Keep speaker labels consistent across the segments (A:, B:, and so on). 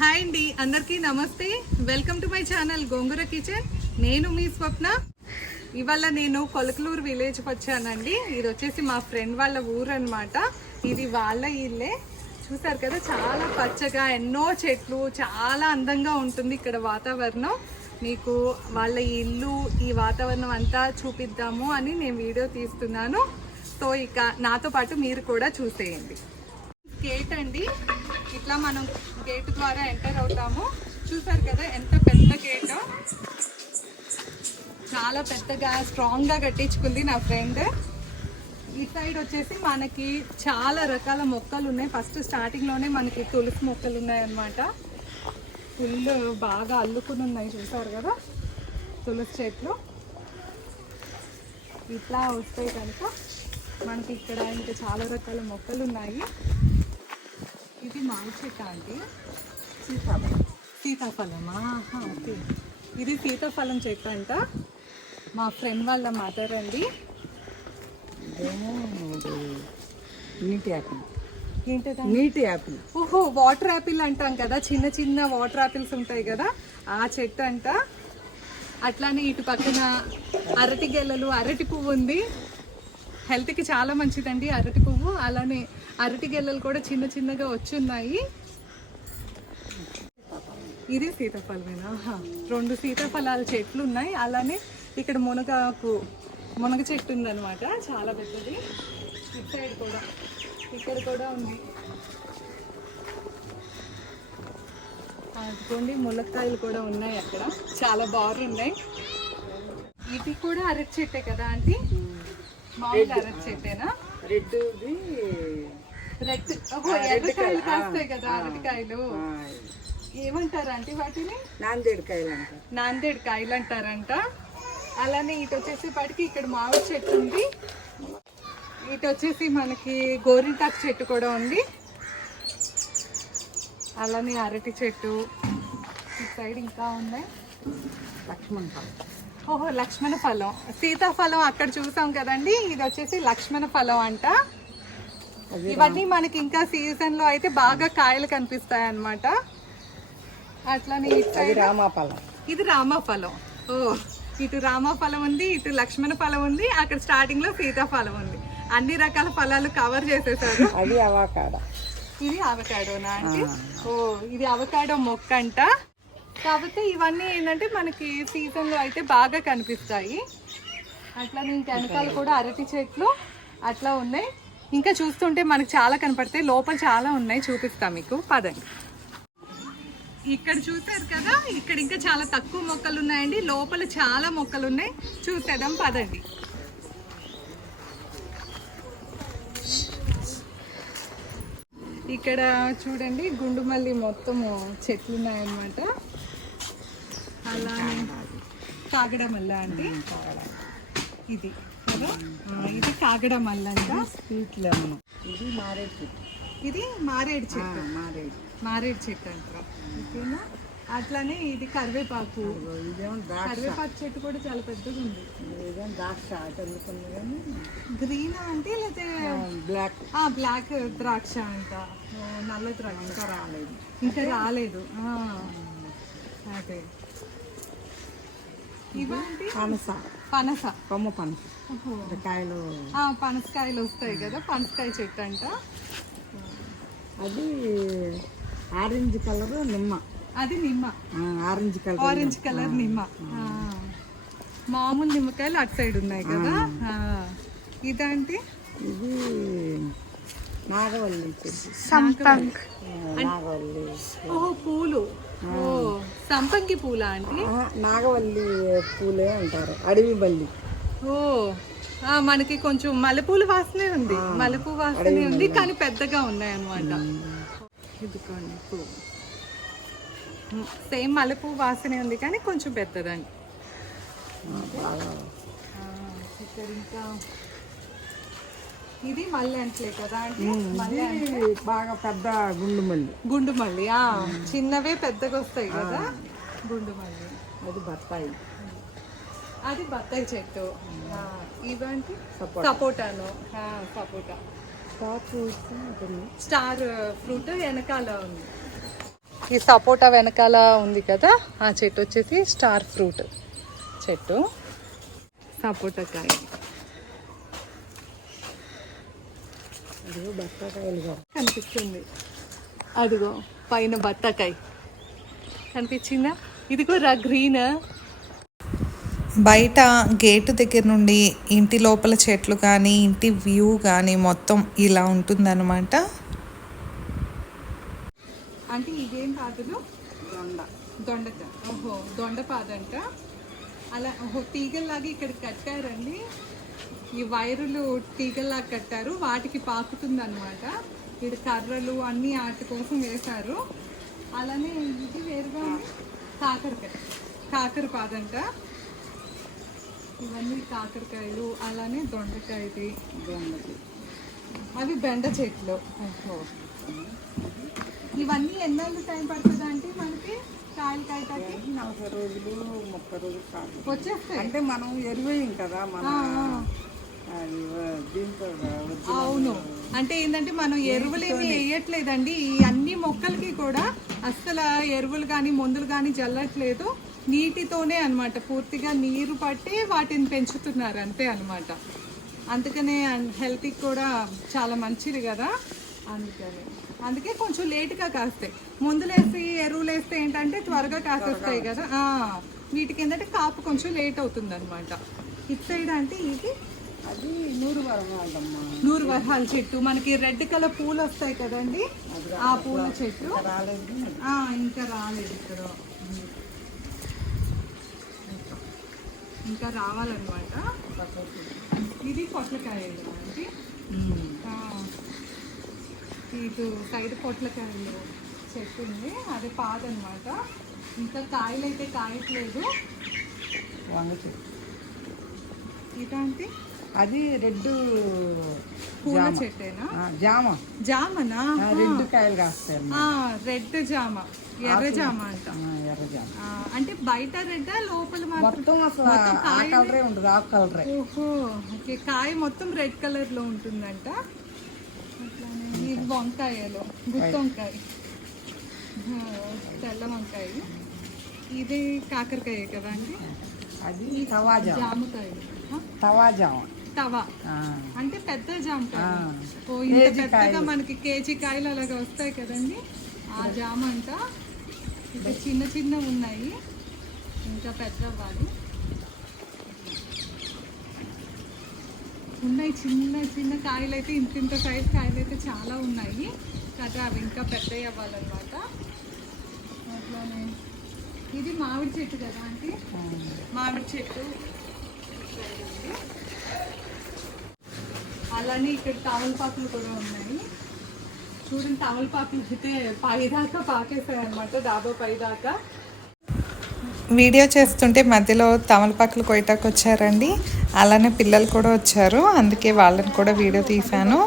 A: Hi అండి అందరికీ నమస్తే. Welcome to my channel Gongura kitchen. నేను మీ స్వప్న. ఇవాళ నేను కొలకలూరు విలేజ్కి వచ్చానండి. ఇది వచ్చేసి మా ఫ్రెండ్ వాళ్ళ ఊరు అనమాట ఇది వాళ్ళ ఇల్లే. చూసారు కదా చాలా పచ్చగా ఎన్నో చెట్లు చాలా అందంగా ఉంటుంది ఇక్కడ వాతావరణం. మీకు వాళ్ళ ఇల్లు ఈ వాతావరణం అంతా చూపిద్దాము అని నేను వీడియో తీస్తున్నాను. సో ఇక నాతో పాటు మీరు కూడా చూసేయండి. గేట్ అండి. ఇట్లా మనం గేట్ ద్వారా ఎంటర్ అవుతాము. చూసారు కదా ఎంత పెద్ద గేట్ చాలా పెద్దగా స్ట్రాంగ్గా కట్టించుకుంది నా ఫ్రెండ్ ఈ సైడ్ వచ్చేసి మనకి చాలా రకాల మొక్కలు ఉన్నాయి. ఫస్ట్ స్టార్టింగ్లోనే మనకి తులసి మొక్కలు ఉన్నాయి అన్నమాట ఫుల్ బాగా అల్లుకుని ఉన్నాయి చూసారు కదా? తులసి చెట్లు. ఇట్లా వస్తే కనుక మనకి ఇక్కడ ఇంకా చాలా రకాల మొక్కలు ఉన్నాయి. ఇది మామిడి చెట్టు అండి. సీతాఫలం. సీతాఫలమా? ఓకే. ఇది సీతాఫలం చెట్టు అంట. మా ఫ్రెండ్ వాళ్ళ మదర్ అండి.
B: నీటి యాపిల్. నీటి యాపిల్.
A: ఓహో వాటర్ యాపిల్ అంటాం కదా. చిన్న చిన్న వాటర్ యాపిల్స్ ఉంటాయి కదా. ఆ చెట్టు అంట. అట్లానే ఇటు పక్కన అరటి గెలలు అరటి పువ్వు ఉంది. హెల్త్కి చాలా మంచిదండి అరటి పువ్వు అలానే అరటి గెల్లలు కూడా చిన్న చిన్నగా వచ్చున్నాయి. ఇది సీతాఫలమేనా? రెండు సీతాఫలాల చెట్లు ఉన్నాయి. అలానే ఇక్కడ మునగాకు మునగ చెట్టు ఉందన్నమాట. చాలా పెద్దది. ఇటు సైడ్ కూడా ఇక్కడ కూడా ఉంది. అదిగోండి ములక్కాయలు కూడా ఉన్నాయి అక్కడ. చాలా బాగున్నాయి. ఇది కూడా అరటి చెట్టే కదా ఆంటీ? మామూలు అరటి రెడ్ ఎర్రకాయలు కాస్తాయి కదా అరటికాయలు. ఏమంటారు వాటిని?
B: నాందేడుకాయలు అంటారు
A: అంటారంట అలానే ఇటు వచ్చేసేపాటికి ఇక్కడ మామిడి చెట్టు ఉంది. ఇటు వచ్చేసి మనకి గోరింటాకు చెట్టు కూడా ఉంది. అలానే అరటి చెట్టు. ఈ సైడ్ ఇంకా ఉన్నాయి.
B: లక్ష్మణ్
A: ఓహో లక్ష్మణ ఫలం. సీతాఫలం అక్కడ చూసాం కదండి. ఇది వచ్చేసి లక్ష్మణ ఫలం అంట. ఇవన్నీ మనకి ఇంకా సీజన్లో అయితే బాగా కాయలు కనిపిస్తాయి అన్నమాట అట్లానే
B: రామాఫలం.
A: ఇది రామఫలం. ఓ ఇటు రామఫలం ఉంది ఇటు లక్ష్మణ ఫలం ఉంది అక్కడ స్టార్టింగ్లో సీతాఫలం ఉంది. అన్ని రకాల ఫలాలు కవర్ చేసేసారు.
B: అది అవాకాడ.
A: ఇది అవకాడోనా అంటే ఓ ఇది అవకాడో మొక్క అంట. కాబట్టి ఇవన్నీ ఏంటంటే మనకి సీజన్లో అయితే బాగా కనిపిస్తాయి. అట్లా ఇంకా వెనకాల కూడా అరటి చెట్లు అట్లా ఉన్నాయి. ఇంకా చూస్తుంటే మనకు చాలా కనపడతాయి. లోపల చాలా ఉన్నాయి. చూపిస్తాం మీకు. పదండి. ఇక్కడ చూసారు కదా? ఇక్కడ ఇంకా చాలా తక్కువ మొక్కలు ఉన్నాయండి. లోపల చాలా మొక్కలు ఉన్నాయి. చూసేద్దాం. పదండి. ఇక్కడ చూడండి. గుండుమల్లి మొత్తము చెట్లు ఉన్నాయన్నమాట. అలానే కాగడమల్ల అండి ఇది కదా? ఇది కాగడమల్ల అంట.
B: స్వీట్ లెమన్ ఇది మారేడు చెట్టు.
A: ఇది మారేడు చెట్టు.
B: మారేడు.
A: మారేడు చెట్టు అంటారు ఓకేనా? అట్లానే ఇది కరివేపాకు. కరివేపాకు చెట్టు కూడా చాలా పెద్దగా ఉంది.
B: ద్రాక్ష అటు
A: గ్రీన్ అంటే లేకపోతే
B: బ్లాక్.
A: బ్లాక్ ద్రాక్ష అంట. నల్ల ద్రాక్ష.
B: ఇంకా రాలేదు.
A: ఇంకా రాలేదు. అదే.
B: పనస.
A: పనస.
B: కొమ్మ పనస. కాయలు.
A: ఆ, పనసకాయలు వస్తాయి కదా పనసకాయ చెట్టు అంట.
B: అది ఆరెంజ్ కలర్ నిమ్మ.
A: అది నిమ్మ.
B: ఆ, ఆరెంజ్ కలర్
A: ఆరెంజ్ కలర్ నిమ్మ. మామూలు నిమ్మకాయలు అటు సైడ్ ఉన్నాయి కదా. ఆ. ఇదంటే?
B: ఇది నాగవల్లి నాగవల్లి.
A: ఓహో పూలు. సంపంగి పూలా
B: ఆ, నాగవల్లి పూలే అంటారు అడవి బల్లి.
A: ఓ మనకి కొంచెం మల్లెపూల వాసనే ఉంది. మల్లెపూ వాసనే ఉంది కానీ పెద్దగా ఉన్నాయి ఇదిగోండి పువ్వు సేమ్ మల్లెపూ వాసనే ఉంది కానీ కొంచెం పెద్దదండి. ఇక్కడ ఇంకా ఇది మల్లె అంటలే కదా అంటే
B: బాగా పెద్ద గుండు మల్లి.
A: గుండు మల్లి చిన్నవే పెద్దగా వస్తాయి కదా గుండు మల్లి.
B: అది బత్తాయి.
A: అది బత్తాయి చెట్టు. ఇవంటి
B: సపోటా.
A: సపోటాను. సపోటా. స్టార్ ఫ్రూట్ వెనకాల ఉంది. ఈ సపోటా వెనకాల ఉంది కదా ఆ చెట్టు వచ్చేసి స్టార్ ఫ్రూట్ చెట్టు. సపోటా
B: అదిగో బత్తాకాయలుగా
A: కనిపిస్తుంది. అదిగో పైన బత్తాకాయ. కనిపించిందా? ఇది కూడా గ్రీన్.
C: బయట గేటు దగ్గర నుండి ఇంటి లోపల చెట్లు కానీ ఇంటి వ్యూ కానీ మొత్తం ఇలా ఉంటుందన్నమాట.
A: అంటే ఇదేం పాదులు?
B: దొండ.
A: దొండక. ఓహో దొండ పాదంట. అలా ఓహో తీగల్లాగా ఇక్కడ కట్టారండి. ఈ వైరులు తీగల్లాగా కట్టారు. వాటికి పాకుతుంది అనమాట ఇది కర్రలు అన్ని వాటి కోసం వేశారు. అలానే ఇది వేరుగా ఉంది. కాకరకాయ. కాకర పాదంట ఇవన్నీ కాకరకాయలు అలానే దొండకాయది
B: దొండకి
A: అవి బెండ చెట్లు. ఇవన్నీ ఎన్నాళ్ళు టైం పడుతుంది అంటే మనకి? కాయలు కాయటానికి
B: నలభై రోజులు ముప్పై రోజులు కాదు.
A: వచ్చేస్తాయి.
B: అంటే మనం ఎరువేయం కదా మన
A: అవును. అంటే ఏంటంటే మనం ఎరువులేమి వేయట్లేదండి. ఈ అన్ని మొక్కలకి కూడా అస్సలు ఎరువులు కానీ మందులు కానీ చల్లట్లేదు నీటితోనే అన్నమాట. పూర్తిగా నీరు పట్టి వాటిని పెంచుతున్నారు అంతే అన్నమాట. అందుకనే హెల్త్కి కూడా చాలా మంచిది కదా. అందుకని. అందుకే కొంచెం లేట్గా కాస్తాయి. మందులేసి ఎరువులు వేస్తే ఏంటంటే త్వరగా కాసేస్తాయి కదా. వీటికి ఏంటంటే కాపు కొంచెం లేట్ అవుతుంది అనమాట ఇటు సైడ్ అంటే ఇది
B: అది నూరు వరం వాళ్ళమ్మా
A: నూరు వరహాల చెట్టు. మనకి రెడ్ కలర్ పూలు వస్తాయి కదండి? ఆ పూల చెట్టు.
B: రాలేదు.
A: ఇంకా రాలేదు ఇక్కడ. ఇంకా రావాలన్నమాట. ఇది పొట్లకాయలు అంటే ఆ, ఇటు సైడ్ పొట్లకాయలు చెట్టు ఉంది. అది పాదనమాట ఇంకా కాయలు అయితే కాయట్లేదు.
B: వంగ చెట్టు.
A: ఇదంటే?
B: అది రెడ్
A: పూల చెట్టేనా?
B: జామ.
A: జామనా?
B: ఆ, రెడ్ కాయలు కాస్తాయి
A: ఆ, రెడ్ జామ. ఎర్ర జామ అంట.
B: ఆ, ఎర్ర జామ.
A: ఆ, అంటే బయట రెడ్ లోపల
B: మొత్తం అసలు ఆ కలరే ఉంటుంది ఆకు కలరే.
A: ఓహో ఓకే. కాయ మొత్తం రెడ్ కలర్లో ఉంటుందంట ఇది వంకాయలు గుత్తి వంకాయ. ఆ, తెల్ల వంకాయ. ఇది కాకరకాయ కదా అండి?
B: అది తవా జామ.
A: జామకాయలు. ఆ,
B: తవా.
A: అంటే పెద్ద జామకాయ. ఓ ఇంత పెద్దగా మనకి కేజీ కాయలు అలాగా వస్తాయి కదండి. ఆ జామ అంట ఇంకా చిన్న చిన్న ఉన్నాయి. ఇంకా పెద్ద అవ్వాలి ఉన్నాయి చిన్న చిన్న కాయలు అయితే ఇంత ఇంత సైజ్ కాయలు అయితే చాలా ఉన్నాయి. కదా అవి ఇంకా పెద్దవి అవ్వాలన్నమాట. అట్లానే ఇది మామిడి చెట్టు కదా అంటే. మామిడి చెట్టు. అలానే ఇక్కడ తమలపాకులు కూడా ఉన్నాయి. చూడండి తమలపాకులు అయితే పైదాకా పాకేస్తాయి అనమాట డాబా పైదాకా.
C: వీడియో చేస్తుంటే మధ్యలో తమలపాకులు కొయ్యటానికి వచ్చారండి. అలానే పిల్లలు కూడా వచ్చారు. అందుకే వాళ్ళని కూడా వీడియో తీశాను.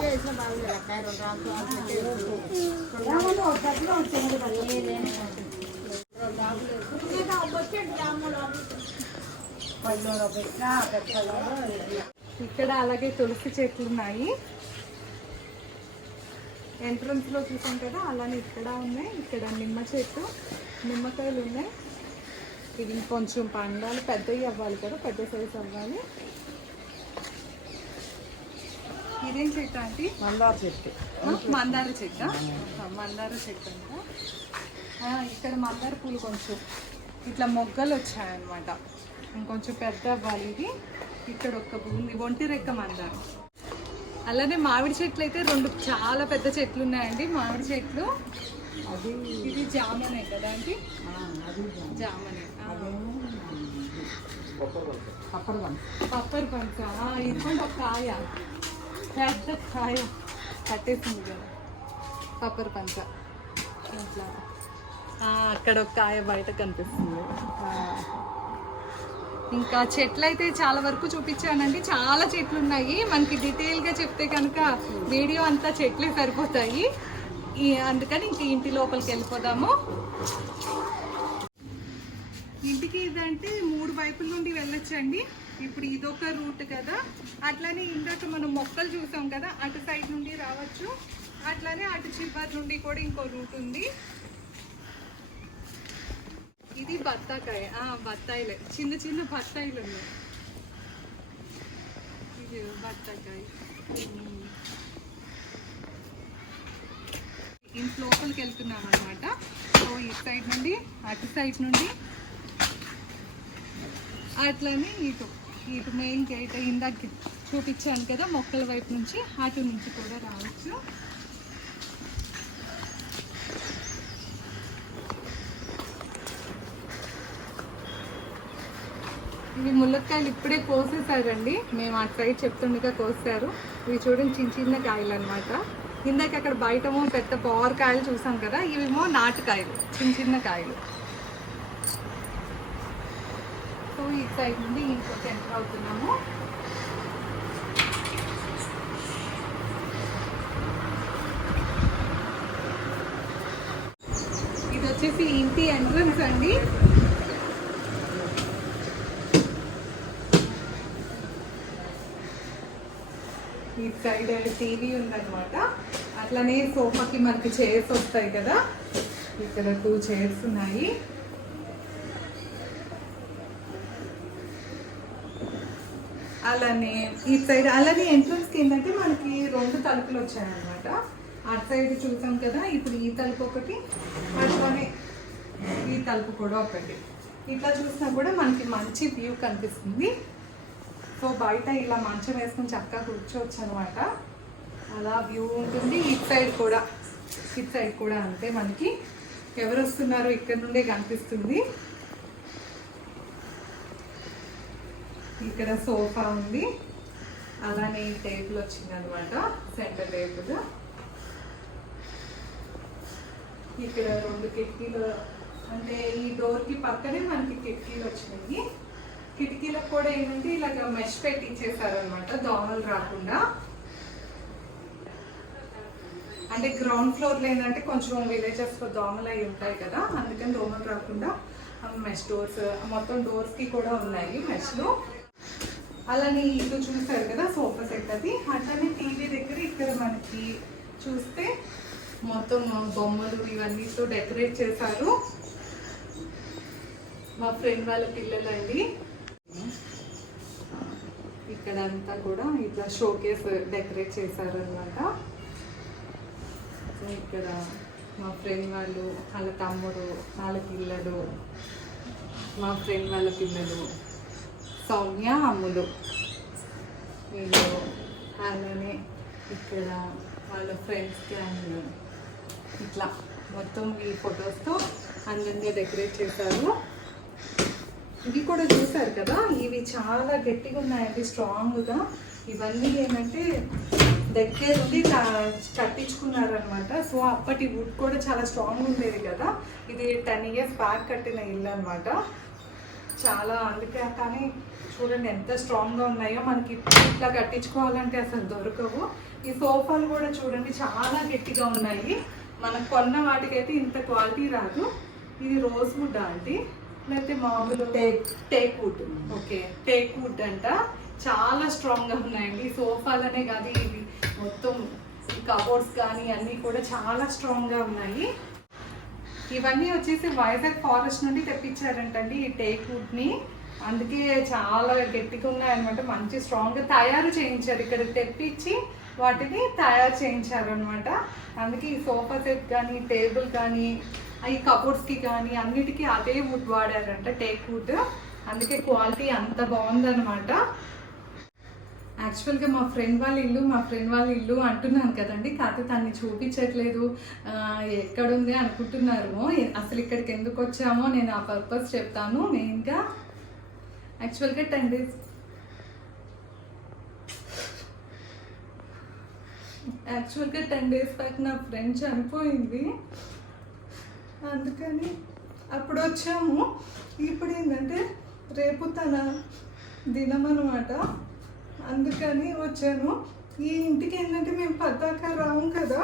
A: ఇక్కడ అలాగే తులసి చెట్లు ఉన్నాయి. ఎంట్రన్స్లో చూసాం కదా అలానే ఇక్కడ ఉన్నాయి. ఇక్కడ నిమ్మ చెట్టు నిమ్మకాయలు ఉన్నాయి. ఇది కొంచెం పండాలి పెద్దవి అవ్వాలి కదా పెద్ద సైజు అవ్వాలి. ఇదేం చెట్టు ఆంటీ?
B: మందార చెట్టు.
A: మందార చెట్టు? మందార చెట్టు అంట. ఇక్కడ మందార పూలు కొంచెం ఇట్లా మొగ్గలు వచ్చాయన్నమాట. ఇంకొంచెం పెద్ద అవ్వాలి ఇది. ఇక్కడ ఒక ఉంది ఒంటి రెక్క మందారం. అలానే మామిడి చెట్లు అయితే రెండు చాలా పెద్ద చెట్లు ఉన్నాయండి. మామిడి చెట్లు.
B: అది
A: ఇది జామనే కదా అండి? జామనే.
B: పప్పర్
A: పప్పర్ పంచ ఇదిగోండి ఒక కాయ. పెద్ద కాయ కట్టేసింది కదా. పప్పర్ పంచ. అట్లా అక్కడ ఒక కాయ బయట కనిపిస్తుంది. ఇంకా చెట్లు అయితే చాలా వరకు చూపించానండి. చాలా చెట్లు ఉన్నాయి మనకి డీటెయిల్గా చెప్తే కనుక వీడియో అంతా చెట్లే సరిపోతాయి. అందుకని ఇంక ఇంటి లోపలికి వెళ్ళిపోదాము. ఇంటికి ఇదంటే మూడు వైపుల నుండి వెళ్ళొచ్చండి. ఇప్పుడు ఇదొక రూట్ కదా. అట్లానే ఇందాక మనం మొక్కలు చూసాం కదా అటు సైడ్ నుండి రావచ్చు. అట్లానే అటు చివరి నుండి కూడా ఇంకో రూట్ ఉంది. బత్తాకాయ. ఆ, బత్తాయిలే. చిన్న చిన్న బత్తాయిలు ఉన్నాయి ఇది బత్తాకాయ. ఉమ్. లోపలికి వెళ్తున్నాం అనమాట సో ఈ సైడ్ నుండి అటు సైడ్ నుండి అట్లనే ఇటు ఇటు మెయిన్ గేట్ ఇందాక చూపించాను కదా మొక్కల వైపు నుంచి అటు నుంచి కూడా రావచ్చు. ఇవి ములక్కాయలు ఇప్పుడే కోసేసారండి మేము అటు సైడ్ చెప్తుండగా కోసారు. ఇవి చూడండి చిన్న చిన్న కాయలు అనమాట ఇందాక అక్కడ బయటమో పెద్ద పవర్ కాయలు చూసాం కదా ఇవేమో నాటుకాయలు చిన్న చిన్న కాయలు. సో ఈ సైడ్ నుండి ఇంకొక ఎంటర్ అవుతున్నాము. ఇది వచ్చేసి ఇంటి ఎంట్రన్స్ అండి. సైడ్ టీవీ ఉందన్నమాట. అట్లనే సోఫాకి మనకి చైర్స్ వస్తాయి కదా. ఇక్కడ టూ చైర్స్ ఉన్నాయి. అలానే ఈ సైడ్ అలానే ఎంట్రన్స్కి ఏంటంటే మనకి రెండు తలుపులు వచ్చాయన్నమాట. అటు సైడ్ చూసాం కదా ఇప్పుడు ఈ తలుపు ఒకటి అట్లానే ఈ తలుపు కూడా ఒకటి. ఇట్లా చూసినా కూడా మనకి మంచి వ్యూ కనిపిస్తుంది. సో బయట ఇలా మంచం వేసుకుని చక్కగా కూర్చోవచ్చు అనమాట అలా వ్యూ ఉంటుంది. ఇట్ సైడ్ కూడా ఇట్ సైడ్ కూడా అంతే మనకి. ఎవరు వస్తున్నారు ఇక్కడ నుండే కనిపిస్తుంది. ఇక్కడ సోఫా ఉంది. అలానే టేబుల్ వచ్చింది అనమాట సెంటర్ టేబుల్. ఇక్కడ రెండు కిటికీలు అంటే ఈ డోర్కి పక్కనే మనకి కిటికీలు వచ్చినాయి. కిటికీలకు కూడా ఏంటంటే ఇలాగ మెష్ పెట్టి అనమాట దోమలు రాకుండా. అంటే గ్రౌండ్ ఫ్లోర్లో ఏంటంటే కొంచెం విలేజెస్ దోమలు అయి ఉంటాయి కదా అందుకని దోమలు రాకుండా మెష్ డోర్స్ మొత్తం డోర్స్కి కూడా ఉన్నాయి మెష్లు అలానే ఇటు చూసారు కదా సోఫా సెట్ అది. అట్లనే టీవీ దగ్గర ఇక్కడ మనకి చూస్తే మొత్తం బొమ్మలు ఇవన్నీతో డెకరేట్ చేశారు. మా ఫ్రెండ్ వాళ్ళ పిల్లలండి. ఇక్కడ అంతా కూడా ఇట్లా షోకేస్ డెకరేట్ చేశారు సో ఇక్కడ మా ఫ్రెండ్ వాళ్ళు వాళ్ళ తమ్ముడు వాళ్ళ పిల్లలు మా ఫ్రెండ్ వాళ్ళ పిల్లలు సౌమ్య అమ్ములు. వీళ్ళు అలానే ఇక్కడ వాళ్ళ ఫ్రెండ్స్ అండ్ ఇట్లా మొత్తం ఈ ఫొటోస్తో అందంగా డెకరేట్ చేశారు. ఇవి కూడా చూసారు కదా? ఇవి చాలా గట్టిగా ఉన్నాయండి స్ట్రాంగ్గా. ఇవన్నీ ఏంటంటే దగ్గర ఉండి కట్టించుకున్నారు అనమాట సో అప్పటి వుడ్ కూడా చాలా స్ట్రాంగ్ ఉండేది కదా? ఇది టెన్ ఇయర్స్ బ్యాక్ కట్టిన ఇల్లు అనమాట చాలా అందుకే కానీ చూడండి ఎంత స్ట్రాంగ్గా ఉన్నాయో. మనకి ఇట్లా కట్టించుకోవాలంటే అసలు దొరకవు. ఈ సోఫాలు కూడా చూడండి చాలా గట్టిగా ఉన్నాయి. మనకు కొన్న వాటికైతే ఇంత క్వాలిటీ రాదు. ఇది రోజ్ వుడ్ ఆంటీ. లేకపోతే మామూలు teak teak wood okay teak wood అంట. చాలా స్ట్రాంగ్గా ఉన్నాయండి. సోఫాలనే కాదు ఇవి మొత్తం కబోర్డ్స్ కానీ అన్నీ కూడా చాలా స్ట్రాంగ్గా ఉన్నాయి. ఇవన్నీ వచ్చేసి వైజాగ్ ఫారెస్ట్ నుండి తెప్పించారంటండి ఈ టేక్ వుడ్ని అందుకే చాలా గట్టిగా ఉన్నాయన్నమాట. మంచి స్ట్రాంగ్గా తయారు చేయించారు. ఇక్కడ తెప్పించి వాటిని తయారు చేయించారు అనమాట అందుకే ఈ సోఫా సెట్ కానీ టేబుల్ కానీ ఈ కబోర్డ్స్కి కానీ అన్నిటికీ అదే వుడ్ వాడారంట టేక్ వుడ్. అందుకే క్వాలిటీ అంత బాగుందన్నమాట. యాక్చువల్గా మా ఫ్రెండ్ వాళ్ళ ఇల్లు మా ఫ్రెండ్ వాళ్ళ ఇల్లు అంటున్నాను కదండి కాకపోతే దాన్ని చూపించట్లేదు. ఎక్కడుంది అనుకుంటున్నారు? అసలు ఇక్కడికి ఎందుకు వచ్చామో నేను ఆ పర్పస్ చెప్తాను మెయిన్గా. యాక్చువల్గా టెన్ డేస్. యాక్చువల్గా టెన్ డేస్ బ్యాక్ నా ఫ్రెండ్ చనిపోయింది. అందుకని అప్పుడు వచ్చాము ఇప్పుడు ఏంటంటే రేపు తన దినం అనమాట అందుకని వచ్చాను. ఈ ఇంటికి ఏంటంటే మేము పద్దాక రాము కదా.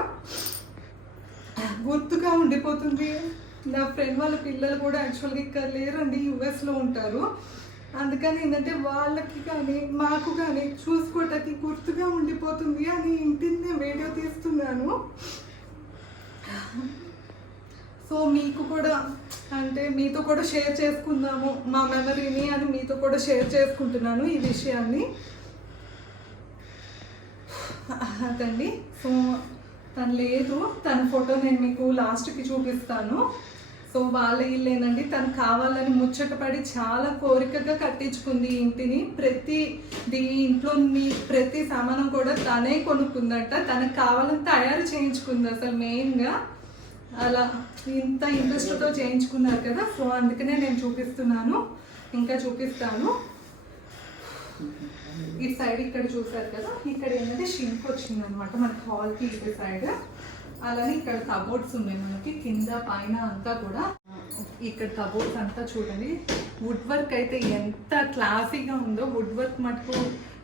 A: గుర్తుగా ఉండిపోతుంది. నా ఫ్రెండ్ వాళ్ళ పిల్లలు కూడా యాక్చువల్గా ఇక్కడ లేరండి యుఎస్లో ఉంటారు. అందుకని ఏంటంటే వాళ్ళకి కానీ మాకు కానీ చూసుకోవటానికి గుర్తుగా ఉండిపోతుంది అని ఇంటిని వీడియో తీస్తున్నాను. సో మీకు కూడా అంటే మీతో కూడా షేర్ చేసుకుందాము. మా మెమరీని అని మీతో కూడా షేర్ చేసుకుంటున్నాను ఈ విషయాన్ని. అదండి. సో తను లేదు. తన ఫోటో నేను మీకు లాస్ట్కి చూపిస్తాను. సో వాళ్ళ ఇల్లేనండి. తను కావాలని ముచ్చటపడి చాలా కోరికగా కట్టించుకుంది ఇంటిని. ప్రతి దీ ఇంట్లో మీ ప్రతి సామానం కూడా తనే కొనుక్కుందట. తనకు కావాలని తయారు చేయించుకుంది అసలు మెయిన్గా అలా ఇంత ఇంట్రెస్ట్తో చేయించుకున్నారు కదా సో అందుకనే నేను చూపిస్తున్నాను. ఇంకా చూపిస్తాను. ఈ సైడ్ ఇక్కడ చూసారు కదా ఇక్కడ ఏంటంటే షింక్ వచ్చింది అనమాట మనకి హాల్కి ఇటు సైడ్ అలానే ఇక్కడ కబోర్డ్స్ ఉన్నాయి మనకి కింద పైన అంతా కూడా. ఇక్కడ కబోర్డ్స్ అంతా చూడండి. వుడ్ వర్క్ అయితే ఎంత క్లాసీగా ఉందో వుడ్ వర్క్ మటుకు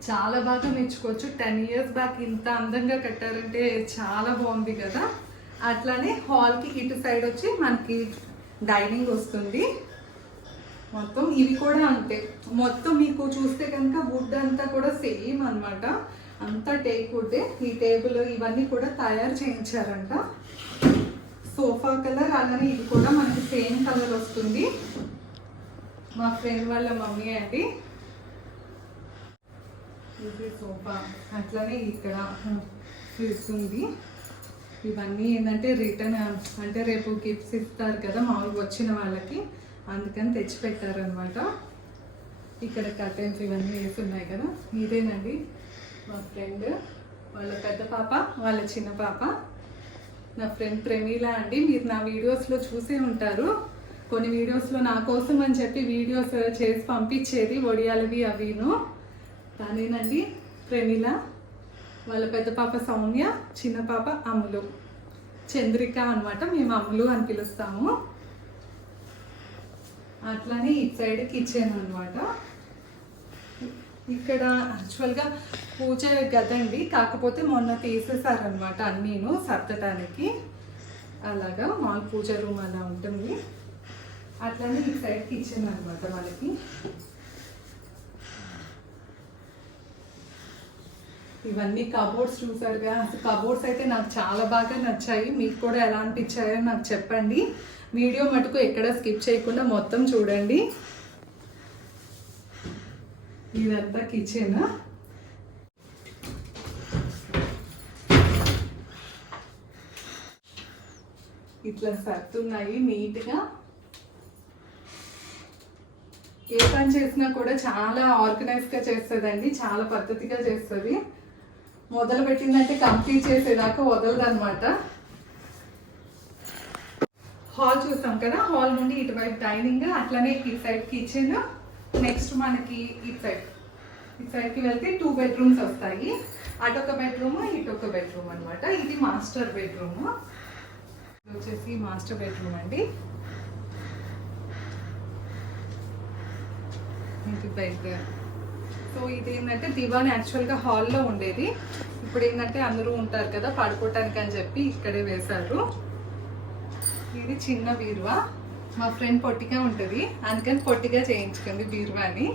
A: చాలా బాగా మెచ్చుకోవచ్చు టెన్ ఇయర్స్ బ్యాక్ ఇంత అందంగా కట్టారంటే చాలా బాగుంది కదా. అట్లానే హాల్కి ఇటు సైడ్ వచ్చి మనకి డైనింగ్ వస్తుంది. మొత్తం ఇవి కూడా అంతే. మొత్తం మీకు చూస్తే కనుక వుడ్ అంతా కూడా సేమ్ అనమాట అంతా టేక్ వుడ్ ఈ టేబుల్ ఇవన్నీ కూడా తయారు చేయించారంట. సోఫా కలర్ అలానే ఇది కూడా మనకి సేమ్ కలర్ వస్తుంది. మా ఫ్రెండ్ వాళ్ళ మమ్మీ అండి. ఇది సోఫా అట్లానే ఇక్కడ ఫ్రిడ్జ్ ఉంది. ఇవన్నీ ఏంటంటే రిటర్న్ అంటే రేపు గిఫ్ట్స్ ఇస్తారు కదా మామూలుగా వచ్చిన వాళ్ళకి. అందుకని తెచ్చిపెట్టారనమాట ఇక్కడ కర్టెన్స్ ఇవన్నీ వేసి ఉన్నాయి కదా. ఇదేనండి మా ఫ్రెండ్ వాళ్ళ పెద్ద పాప వాళ్ళ చిన్న పాప. నా ఫ్రెండ్ ప్రమీల అండి. మీరు నా వీడియోస్లో చూసే ఉంటారు. కొన్ని వీడియోస్లో నా కోసం అని చెప్పి వీడియోస్ చేసి పంపించేది ఒడియాలవి అవిను. కానీనండి ప్రమీల. వాళ్ళ పెద్ద పాప సౌమ్య చిన్న పాప అమ్ములు. చంద్రిక అన్నమాట మేము అమ్ములు అని పిలుస్తాము. అట్లానే ఇటు సైడ్ కిచెన్ అనమాట ఇక్కడ యాక్చువల్గా పూజ గదండి కాకపోతే మొన్న తీసేసారనమాట అన్నీను సర్దటానికి. అలాగా మా పూజ రూమ్ అలా ఉంటుంది. అట్లానే ఈ సైడ్ కిచెన్ అనమాట వాళ్ళకి. ఇవన్నీ కబోర్డ్స్ చూసారుగా అసలు కబోర్డ్స్ అయితే నాకు చాలా బాగా నచ్చాయి. మీకు కూడా ఎలా అనిపించాయో నాకు చెప్పండి. వీడియో మటుకు ఎక్కడ స్కిప్ చేయకుండా మొత్తం చూడండి. ఇదంతా కిచెన్ ఇట్లా సర్దున్నాయి నీట్గా. ఏ పని చేసినా కూడా చాలా ఆర్గనైజ్గా చేస్తుందండి. చాలా పద్ధతిగా చేస్తుంది. మొదలు పెట్టిందంటే కంప్లీట్ చేసేదాకా వదలదు అనమాట హాల్ చూసాం కదా హాల్ నుండి ఇటువైపు డైనింగ్ అట్లనే ఈ సైడ్ కిచెన్ నెక్స్ట్ మనకి ఇటు సైడ్ ఇటు సైడ్కి వెళ్తే టూ బెడ్రూమ్స్ వస్తాయి. అటొక బెడ్రూమ్ ఇటొక బెడ్రూమ్ అనమాట ఇది మాస్టర్ బెడ్రూమ్ ఇది వచ్చేసి మాస్టర్ బెడ్రూమ్ అండి. ఇది బెడ్ సో ఇది ఏంటంటే దివాన్ యాక్చువల్గా హాల్లో ఉండేది. ఇప్పుడు ఏంటంటే అందరూ ఉంటారు కదా పడుకోవటానికి అని చెప్పి ఇక్కడే వేశారు. ఇది చిన్న బీరువా? మా ఫ్రెండ్ పొట్టిగా ఉంటుంది. అందుకని పొట్టిగా చేయించుకుంది బీరువాని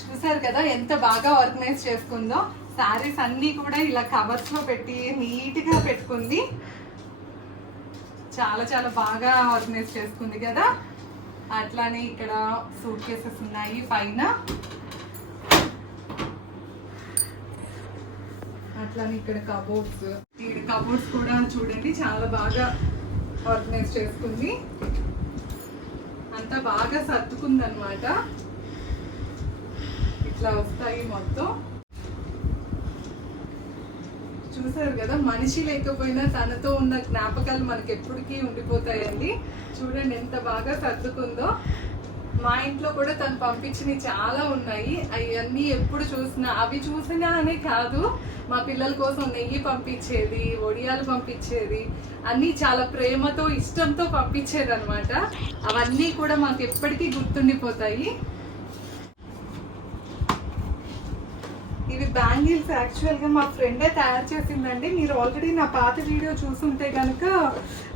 A: చూసారు కదా ఎంత బాగా ఆర్గనైజ్ చేసుకుందో? శారీస్ అన్నీ కూడా ఇలా కవర్స్లో పెట్టి నీట్గా పెట్టుకుంది. చాలా చాలా బాగా ఆర్గనైజ్ చేసుకుంది కదా. అట్లానే ఇక్కడ సూట్ కేసెస్ ఉన్నాయి పైన. అట్లానే ఇక్కడ కబోర్డ్స్ ఈ కబోర్డ్స్ కూడా చూడండి చాలా బాగా ఆర్గనైజ్ చేసుకుంది. అంతా బాగా సర్దుకుంది అనమాట ఇట్లా వస్తాయి మొత్తం. చూసారు కదా మనిషి లేకపోయినా తనతో ఉన్న జ్ఞాపకాలు మనకి ఎప్పటికీ ఉండిపోతాయండి. చూడండి ఎంత బాగా సర్దుకుందో. మా ఇంట్లో కూడా తను పంపించినవి చాలా ఉన్నాయి. అవన్నీ ఎప్పుడు చూసినా అవి చూసినా అనే కాదు మా పిల్లల కోసం నెయ్యి పంపించేది ఒడియాలు పంపించేది అన్నీ చాలా ప్రేమతో ఇష్టంతో పంపించేది అనమాట అవన్నీ కూడా మాకు ఎప్పటికీ గుర్తుండిపోతాయి. బ్యాంగిల్స్ యాక్చువల్గా మా ఫ్రెండే తయారు చేసిందండి. మీరు ఆల్రెడీ నా పాత వీడియో చూసుంటే కనుక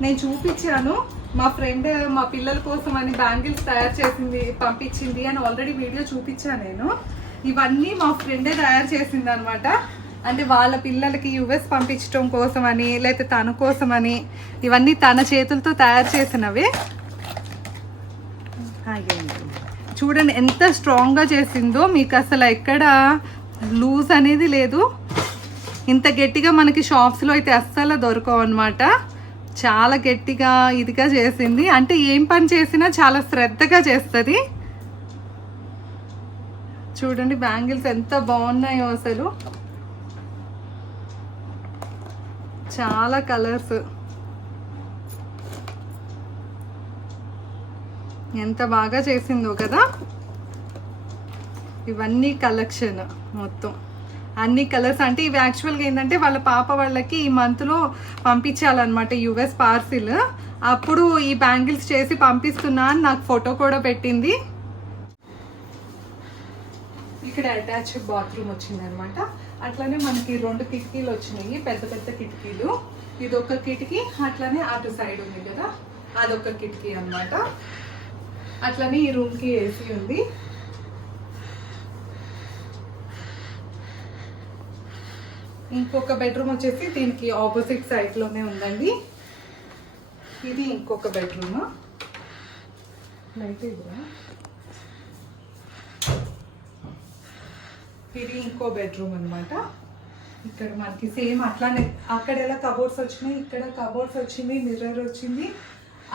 A: నేను చూపించాను. మా ఫ్రెండ్ మా పిల్లల కోసం అని బ్యాంగిల్స్ తయారు చేసింది పంపించింది అని ఆల్రెడీ వీడియో చూపించాను నేను. ఇవన్నీ మా ఫ్రెండే తయారు చేసింది అనమాట అంటే వాళ్ళ పిల్లలకి యుఎస్ పంపించడం కోసం అని లేకపోతే తన కోసమని ఇవన్నీ తన చేతులతో తయారు చేసినవి. చూడండి ఎంత స్ట్రాంగ్గా చేసిందో మీకు అసలు ఎక్కడ లూజ్ అనేది లేదు. ఇంత గట్టిగా మనకి షాప్స్లో అయితే అస్సలు దొరకవు అనమాట చాలా గట్టిగా ఇదిగా చేసింది. అంటే ఏం పని చేసినా చాలా శ్రద్ధగా చేస్తుంది. చూడండి బ్యాంగిల్స్ ఎంత బాగున్నాయో అసలు. చాలా కలర్స్. ఎంత బాగా చేసిందో కదా. ఇవన్నీ కలెక్షన్ మొత్తం. అన్ని కలర్స్ అంటే ఇవి యాక్చువల్గా ఏంటంటే వాళ్ళ పాప వాళ్ళకి ఈ మంత్లో పంపించాలన్నమాట యుఎస్ పార్సిల్. అప్పుడు ఈ బ్యాంగిల్స్ చేసి పంపిస్తున్నా అని నాకు ఫోటో కూడా పెట్టింది. ఇక్కడ అటాచ్ బాత్రూమ్ వచ్చింది అనమాట అట్లానే మనకి రెండు కిటికీలు వచ్చినాయి పెద్ద పెద్ద కిటికీలు. ఇది ఒక కిటికీ అట్లానే అటు సైడ్ ఉంది కదా అదొక కిటికీ అనమాట అట్లనే ఈ రూమ్కి ఏసీ ఉంది. ఇంకొక బెడ్రూమ్ వచ్చేసి దీనికి ఆపోజిట్ సైడ్లోనే ఉందండి. ఇది ఇంకొక బెడ్రూమ్ లైట్ ఇదిరా? ఇది ఇంకో బెడ్రూమ్ అనమాట ఇక్కడ మనకి సేమ్ అట్లానే అక్కడ ఎలా కబోర్డ్స్ వచ్చినాయి? ఇక్కడ కబోర్డ్స్ వచ్చింది మిర్రర్ వచ్చింది.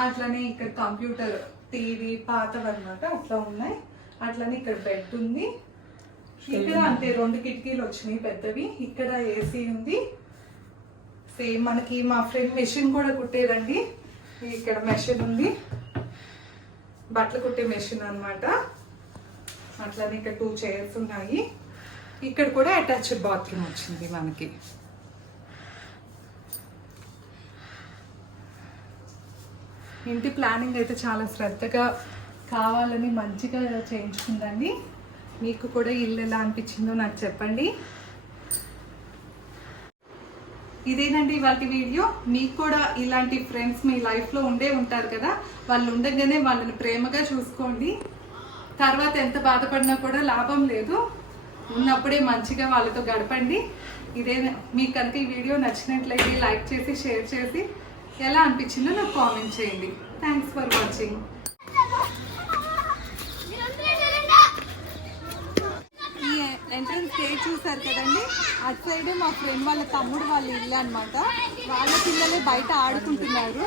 A: అట్లానే ఇక్కడ కంప్యూటర్ టీవీ పాతవి అనమాట అట్లా ఉన్నాయి. అట్లానే ఇక్కడ బెడ్ ఉంది. ఇక్కడ అంతే రెండు కిటికీలు వచ్చినాయి పెద్దవి. ఇక్కడ ఏసీ ఉంది. సేమ్ మనకి మా ఫ్రెండ్ మెషిన్ కూడా కుట్టేదండి. ఇక్కడ మెషిన్ ఉంది. బట్టలు కుట్టే మెషిన్ అన్నమాట. అట్లానే ఇక్కడ టూ చైర్స్ ఉన్నాయి. ఇక్కడ కూడా అటాచ్డ్ బాత్రూమ్ వచ్చింది మనకి. ఇంటి ప్లానింగ్ అయితే చాలా శ్రద్ధగా కావాలని మంచిగా చేయించుకుందండి. మీకు కూడా ఇల్లు ఎలా అనిపించిందో నాకు చెప్పండి. ఇదేనండి ఇవాళ వీడియో. మీకు కూడా ఇలాంటి ఫ్రెండ్స్ మీ లైఫ్లో ఉండే ఉంటారు కదా వాళ్ళు ఉండగానే వాళ్ళని ప్రేమగా చూసుకోండి. తర్వాత ఎంత బాధపడినా కూడా లాభం లేదు. ఉన్నప్పుడే మంచిగా వాళ్ళతో గడపండి. ఇదే మీకు కనుక ఈ వీడియో నచ్చినట్లయితే లైక్ చేసి షేర్ చేసి ఎలా అనిపించిందో నాకు కామెంట్ చేయండి. థ్యాంక్స్ ఫర్ వాచింగ్ ఈ ఎంట్రన్స్ గేట్ చూసారు కదండి? అటు సైడ్ మా ఫ్రెండ్ వాళ్ళ తమ్ముడు వాళ్ళ ఇల్లు అనమాట వాళ్ళ పిల్లలే బయట ఆడుకుంటున్నారు.